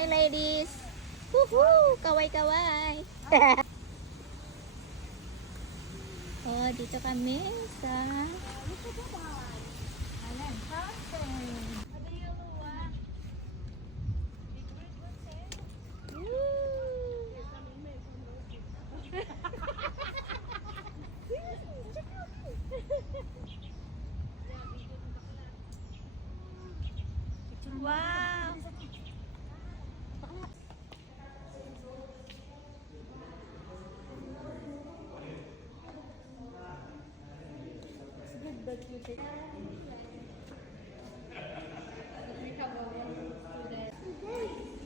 Hi, ladies! Woohoo! Kaway-kaway! Oh, dito kami sa... Alan, fountain! Wow!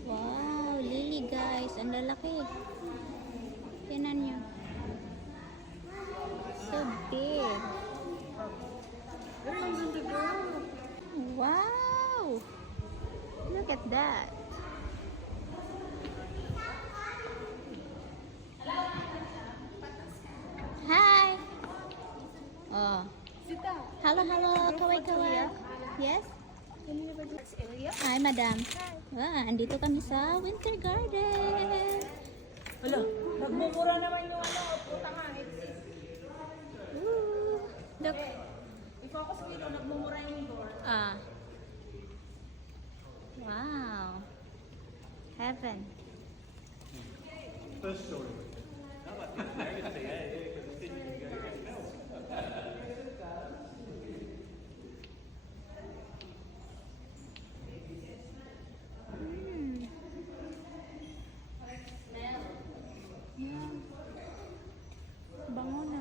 Wow, lily guys, ang lalaki. Tingnan nyo. So big. Wow! Look at that. Hi. Oh. Hello, hello, kaway-kaway. Yes? Hi, madam. Ah, andito kami sa Winter Garden. Wala, nagmumura naman yung ano, puta nga, exist. Look. I-focus mo dito, nagmumura yung door. Ah. Wow. Heaven. First story. Bango na.